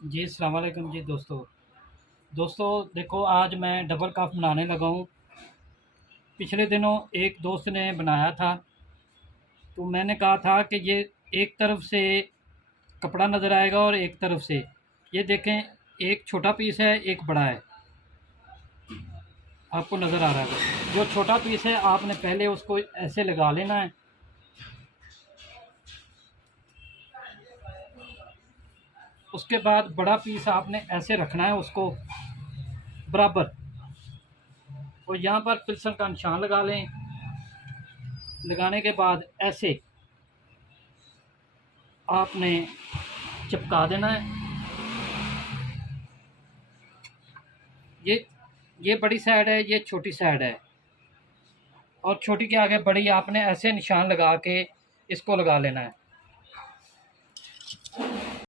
जी, अस्सलाम वालेकुम जी दोस्तों। दोस्तों देखो, आज मैं डबल काफ़ बनाने लगा हूँ। पिछले दिनों एक दोस्त ने बनाया था, तो मैंने कहा था कि ये एक तरफ से कपड़ा नज़र आएगा और एक तरफ से ये देखें, एक छोटा पीस है, एक बड़ा है। आपको नज़र आ रहा है? जो छोटा पीस है आपने पहले उसको ऐसे लगा लेना है। उसके बाद बड़ा पीस आपने ऐसे रखना है उसको बराबर, और यहाँ पर पिल्सन का निशान लगा लें। लगाने के बाद ऐसे आपने चिपका देना है। ये ये बड़ी साइड है, ये छोटी साइड है, और छोटी के आगे बड़ी आपने ऐसे निशान लगा के इसको लगा लेना है।